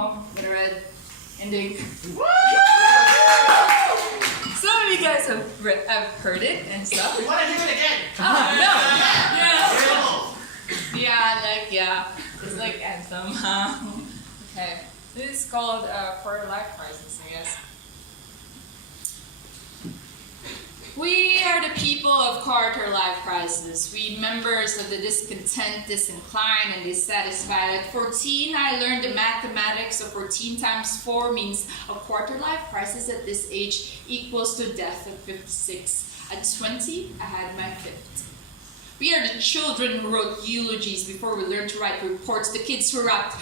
home with a red ending. Some of you guys have heard it and stuff. We want to do it again. Oh, no. Yeah. Yeah. It's like anthem, huh? Okay. This is called Quarter Life Crisis, I guess. We are the people of quarter life crisis. We members of the discontent, disinclined, and dissatisfied. At 14, I learned the mathematics of 14 times 4 means a quarter life crisis at this age equals to death at 56. At 20, I had my 50. We are the children who wrote eulogies before we learned to write reports. The kids who wrapped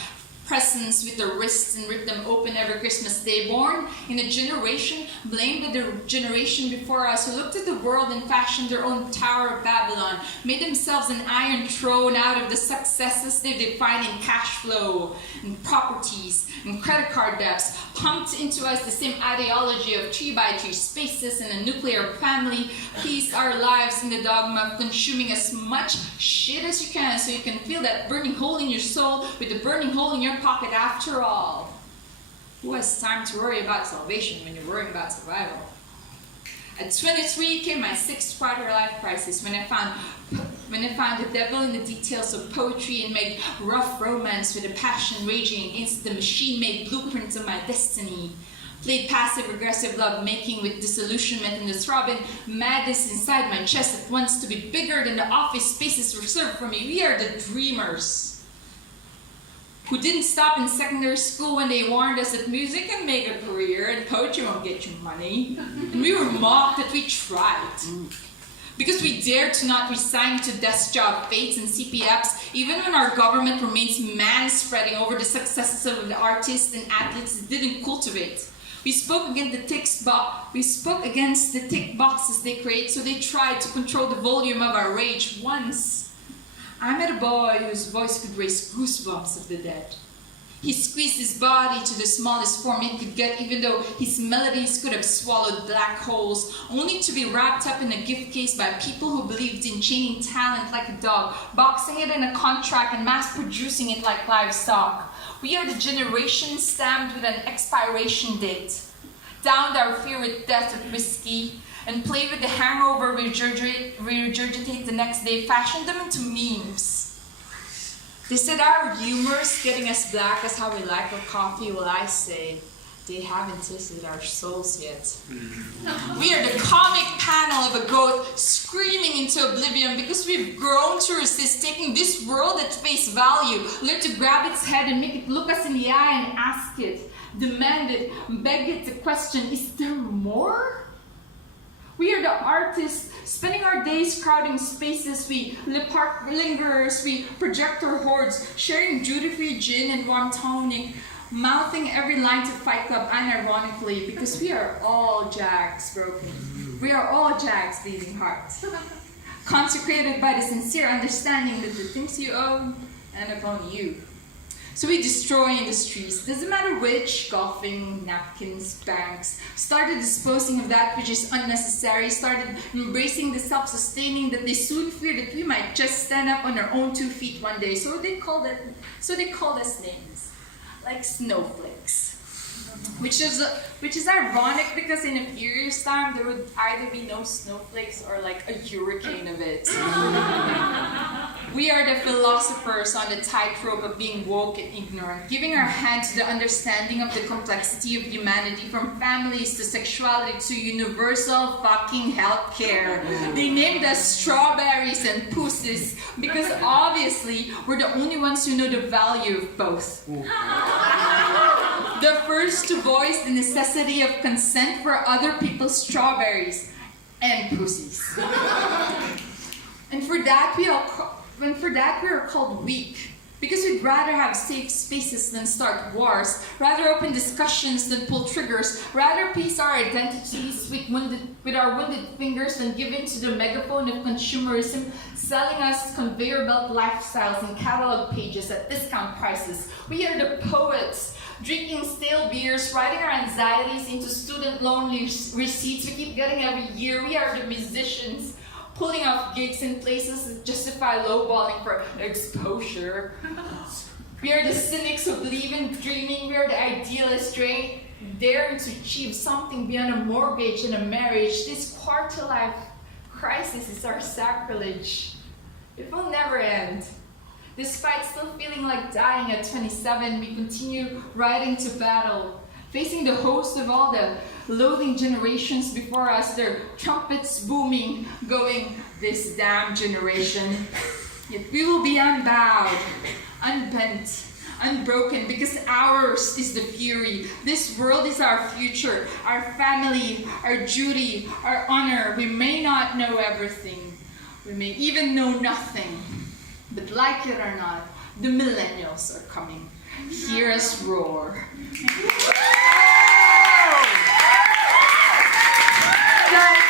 presents with their wrists and ripped them open every Christmas day. Born in a generation blamed the generation before us who looked at the world and fashioned their own Tower of Babylon, made themselves an iron throne out of the successes they defined in cash flow and properties and credit card debts, pumped into us the same ideology of 3x3 spaces and a nuclear family, pieced our lives in the dogma of consuming as much shit as you can so you can feel that burning hole in your soul with the burning hole in your pocket after all. Who has time to worry about salvation when you're worrying about survival? At 23 came my 6th quarter life crisis when I found the devil in the details of poetry and made rough romance with a passion raging against the machine-made blueprints of my destiny. Played passive-aggressive love-making with disillusionment and the throbbing madness inside my chest that wants to be bigger than the office spaces reserved for me. We are the dreamers who didn't stop in secondary school when they warned us that music can make a career and poetry won't get you money. And we were mocked that we tried. Because we dared to not resign to desk job fates and CPFs, even when our government remains man-spreading over the successes of the artists and athletes it didn't cultivate. We spoke against the tick boxes they create, so they tried to control the volume of our rage. Once, I met a boy whose voice could raise goosebumps of the dead. He squeezed his body to the smallest form it could get, even though his melodies could have swallowed black holes, only to be wrapped up in a gift case by people who believed in chaining talent like a dog, boxing it in a contract and mass-producing it like livestock. We are the generation stamped with an expiration date, downed our fear with death of whiskey, and played with the hangover we regurgitate the next day, fashioned them into memes. They said our humor's getting as black as how we like our coffee. Well, I say, they haven't tasted our souls yet. We are the comic panel of a goat screaming into oblivion because we've grown to resist taking this world at face value, learn to grab its head and make it look us in the eye and ask it, demand it, beg it to question, is there more? We are the artists, spending our days crowding spaces. We park lingerers, we projector hordes, sharing duty-free gin and warm tonic, mouthing every line to Fight Club unironically, because we are all Jack's broken. We are all Jack's bleeding hearts, consecrated by the sincere understanding that the things you own end upon you. So we destroy industries, doesn't matter which, golfing, napkins, banks, started disposing of that which is unnecessary, started embracing the self-sustaining that they soon feared that we might just stand up on our own 2 feet one day. So they called us names, like snowflakes. Which is ironic because in a few years' time there would either be no snowflakes or like a hurricane of it. We are the philosophers on the tightrope of being woke and ignorant, giving our hand to the understanding of the complexity of humanity, from families to sexuality to universal fucking healthcare. They named us strawberries and pussies because obviously we're the only ones who know the value of both. The first to voice the necessity of consent for other people's strawberries and pussies. And for that we are called weak, because we'd rather have safe spaces than start wars, rather open discussions than pull triggers, rather piece our identities with our wounded fingers than give in to the megaphone of consumerism, selling us conveyor belt lifestyles and catalog pages at discount prices. We are the poets, drinking stale beers, writing our anxieties into student loan receipts we keep getting every year. We are the musicians, pulling off gigs in places that justify lowballing for exposure. We are the cynics who believe in dreaming. We are the idealists daring to achieve something beyond a mortgage and a marriage. This quarter-life crisis is our sacrilege. It will never end. Despite still feeling like dying at 27, we continue riding to battle, facing the host of all the loathing generations before us, their trumpets booming, going, "This damn generation." Yet we will be unbowed, unbent, unbroken, because ours is the fury. This world is our future, our family, our duty, our honor. We may not know everything. We may even know nothing. But like it or not, the millennials are coming. Hear us roar. That